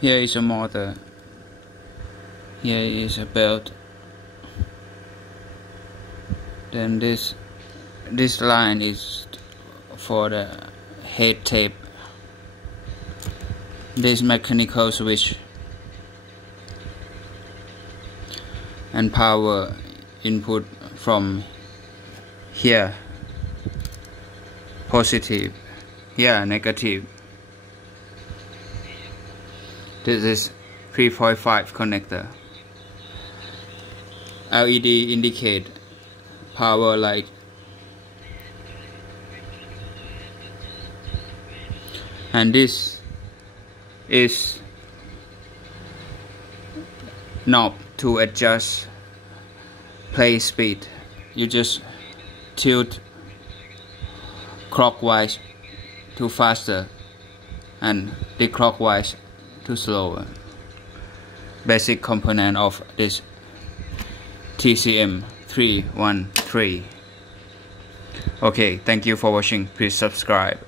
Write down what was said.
Here is a motor. Here is a belt. Then this line is for the head tape. This mechanical switch and power input from here, positive, here negative. This is 3.5 connector. LED indicate power light. And this is knob to adjust play speed. You just tilt clockwise to faster and the clockwise to slower. Basic component of this TCM-313. Okay, thank you for watching. Please subscribe.